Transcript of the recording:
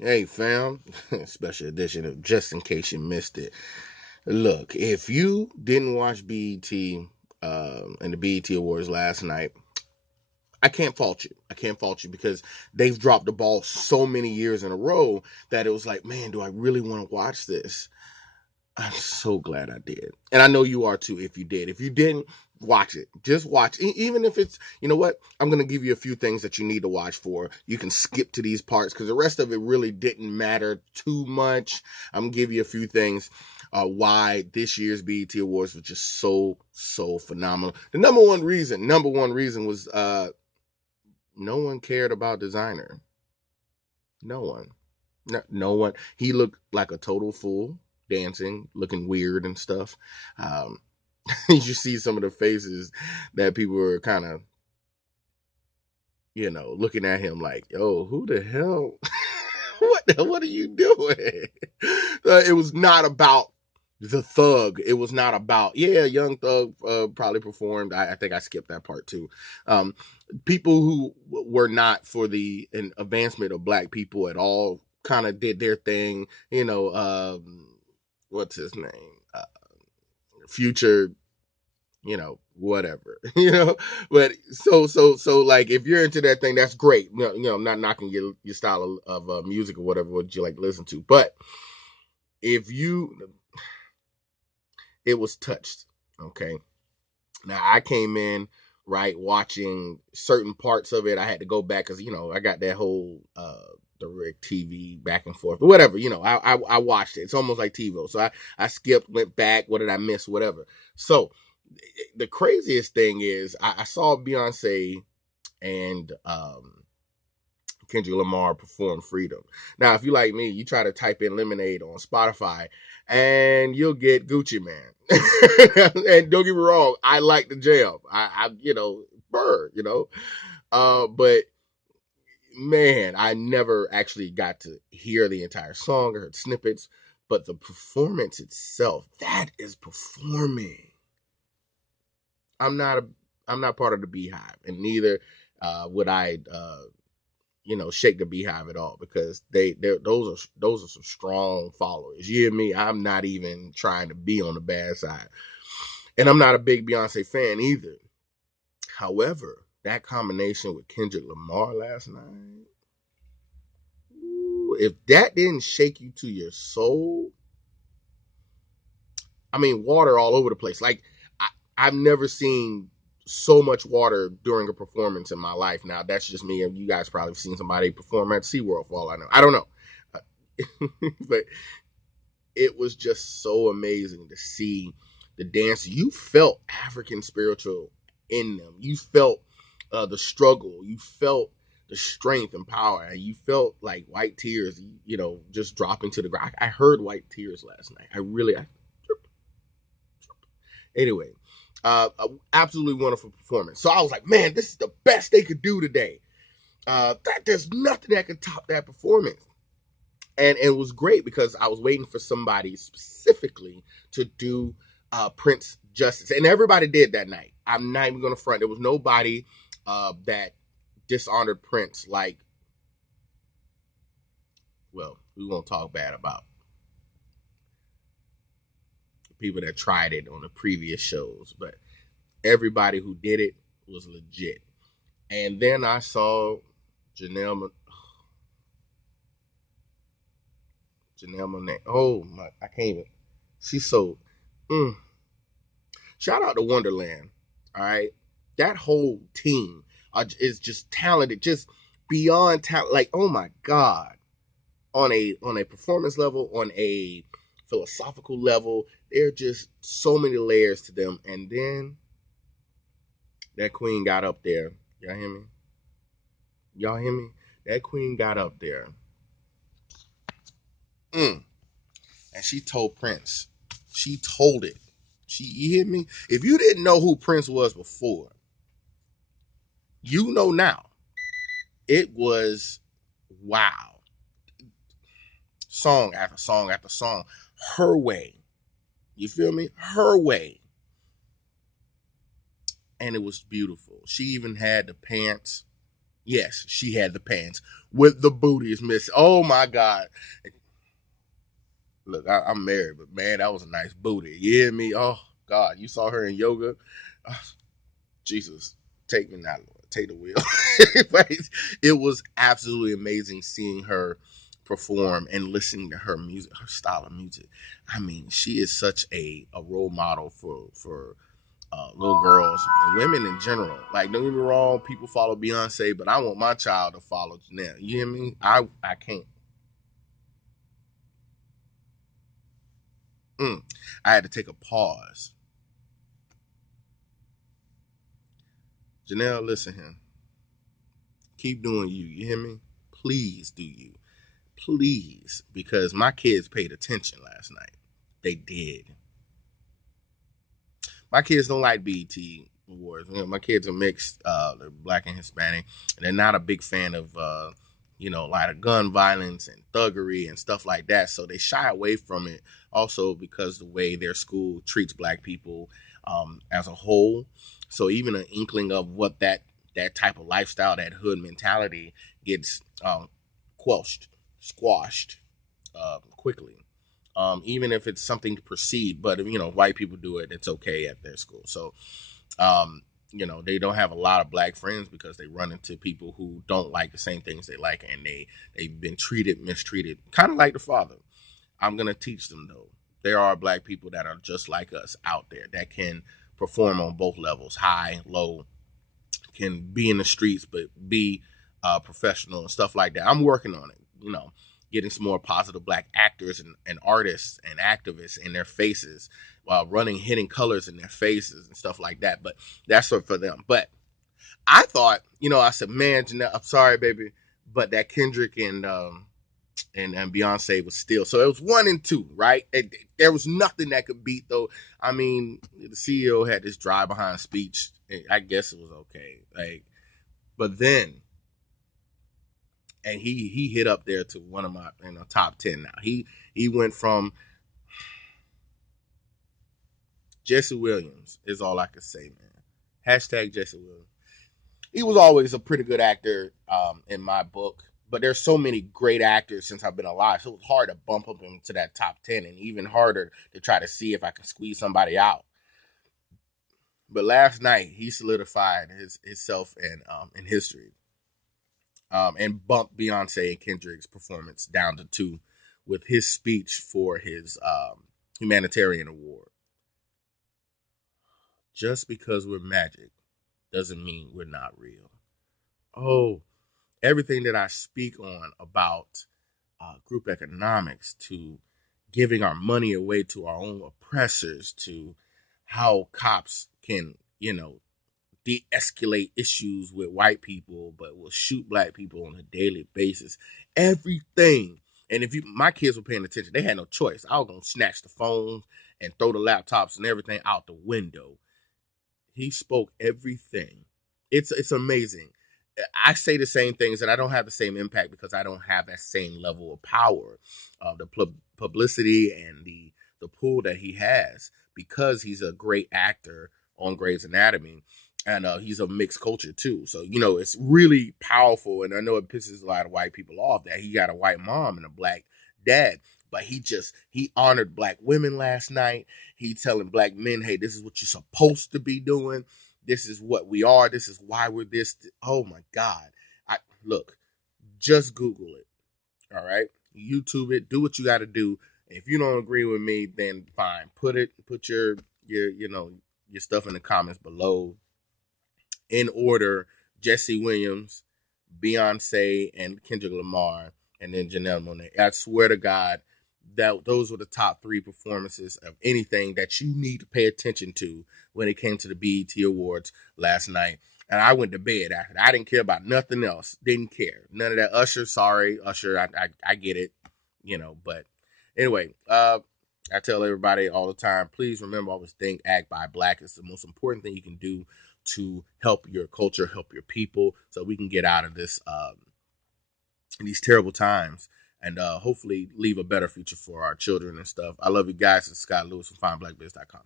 Hey fam, special edition of Just in Case You Missed It. Look, if you didn't watch BET and the BET Awards last night, I can't fault you. I can't fault you because they've dropped the ball so many years in a row that it was like, man, do I really want to watch this? I'm so glad I did. And I know you are too if you did. If you didn't, watch it. Just watch. Even if it's, you know what? I'm going to give you a few things that you need to watch for. You can skip to these parts because the rest of it really didn't matter too much. I'm going to give you a few things why this year's BET Awards was just so phenomenal. The number one reason was no one cared about designer. No one. No one. He looked like a total fool, dancing, looking weird and stuff. Um, you see some of the faces that people were kind of, looking at him like, "Yo, who the hell? What are you doing?" It was not about the thug. It was not about, yeah, young thug probably performed. I think I skipped that part too. Um, People who were not for the advancement of black people at all kind of did their thing. What's his name? Future, whatever, But so like if you're into that thing, that's great. I'm not knocking your style of music or whatever what you like to listen to, but if you, it was touched. Okay, now I came in right watching certain parts of it. I had to go back because I got that whole direct TV back and forth, but whatever. I watched it. It's almost like TiVo. So I skipped, went back. What did I miss? Whatever. So the craziest thing is I saw Beyonce and Kendrick Lamar perform Freedom. Now, if you like me, you try to type in Lemonade on Spotify and you'll get Gucci Man. And don't get me wrong, I like the jam. Bird, but man, I never actually got to hear the entire song. I heard snippets, but the performance itself, that is performing. I'm not a I'm not part of the Beehive, and neither would I shake the Beehive at all because those are some strong followers. You hear me? I'm not even trying to be on the bad side, and I'm not a big Beyonce fan either. However, that combination with Kendrick Lamar last night, ooh, if that didn't shake you to your soul, I mean, water all over the place. Like I, I've never seen so much water during a performance in my life. Now that's just me. You guys probably seen somebody perform at SeaWorld for all I know. I don't know. But it was just so amazing to see the dance. You felt African spiritual in them. You felt the struggle. You felt the strength and power. And you felt like white tears, just dropping to the ground. I heard white tears last night. Anyway, absolutely wonderful performance. So I was like, man, this is the best they could do today. There's nothing that could top that performance. And it was great because I was waiting for somebody specifically to do Prince justice, and everybody did that night. I'm not even going to front. There was nobody that dishonored Prince. Like, well, we won't talk bad about people that tried it on the previous shows, but everybody who did it was legit. And then I saw Janelle Janelle Monae. Oh my, I can't even. She's so. Mm. Shout out to Wonderland. All right, that whole team is just talented, just beyond talent. Like, oh my god, on a performance level, on a philosophical level, there are just so many layers to them. And then that queen got up there. Y'all hear me? Y'all hear me? That queen got up there. Mm. And she told Prince. She told it. You hear me? If you didn't know who Prince was before, you know now. It was wow. Song after song after song. Her way. You feel me? Her way. And it was beautiful. She even had the pants. Yes, she had the pants with the booties missing. Oh my God. Look, I'm married, but man, that was a nice booty. You hear me? Oh God, you saw her in yoga. Oh, Jesus, take me now, Lord. Take the wheel. But it was absolutely amazing seeing her perform and listening to her music, her style of music. I mean, she is such a role model for little girls and women in general. Like, don't get me wrong, people follow Beyonce, but I want my child to follow Janelle. You hear me? I can't. I had to take a pause. Janelle, listen here. Keep doing you. You hear me? Please do you. Please, because my kids paid attention last night. They did. My kids don't like BET awards. You know, my kids are mixed. They're black and Hispanic, and they're not a big fan of a lot of gun violence and thuggery and stuff like that. So they shy away from it. Also, because the way their school treats black people as a whole. So even an inkling of what that type of lifestyle, that hood mentality, gets squashed quickly. Even if it's something to proceed, but white people do it, it's okay at their school. So they don't have a lot of black friends because they run into people who don't like the same things they like, and they've been mistreated, kind of like the father. I'm gonna teach them though. There are black people that are just like us out there that can perform on both levels, high, low, can be in the streets, but be professional and stuff like that. I'm working on it. Getting some more positive black actors and artists and activists in their faces, while running hidden colors in their faces and stuff like that. But that's for them. But I thought, I said, man, Janelle, I'm sorry, baby, but that Kendrick and Beyonce was still. So it was 1 and 2, right? There was nothing that could beat though. I mean, the CEO had this drive behind speech. I guess it was okay. Like, but then, and he hit up there to one of my top 10 now. He went from Jesse Williams is all I could say, man. Hashtag Jesse Williams. He was always a pretty good actor in my book, but there's so many great actors since I've been alive, so it was hard to bump up into that top 10, and even harder to try to see if I can squeeze somebody out. But last night he solidified himself in history, and bumped Beyonce and Kendrick's performance down to 2 with his speech for his humanitarian award. Just because we're magic doesn't mean we're not real. Oh, everything that I speak on about group economics, to giving our money away to our own oppressors, to how cops can, de-escalate issues with white people, but will shoot black people on a daily basis. Everything. And if my kids were paying attention, they had no choice. I was gonna snatch the phones and throw the laptops and everything out the window. He spoke everything. It's amazing. I say the same things, and I don't have the same impact because I don't have that same level of power, the publicity and the pull that he has, because he's a great actor on Grey's Anatomy, and he's a mixed culture too. So it's really powerful, and I know it pisses a lot of white people off that he got a white mom and a black dad, but he honored black women last night. He telling black men, hey, this is what you're supposed to be doing. This is what we are. This is why we're this. Oh my God. I look, just Google it. All right. YouTube it. Do what you got to do. If you don't agree with me, then fine. Put your stuff in the comments below in order: Jesse Williams, Beyonce, and Kendrick Lamar, and then Janelle Monáe. I swear to God that those were the top 3 performances of anything that you need to pay attention to when it came to the BET Awards last night. And I went to bed after that. I didn't care about nothing else. Didn't care. None of that. Usher, sorry, Usher. I get it, But anyway, I tell everybody all the time, please remember, always think, act, buy black. It's the most important thing you can do to help your culture, help your people, so we can get out of these terrible times, and hopefully leave a better future for our children and stuff. I love you guys. It's Scott Lewis from FindBlackBiz.com.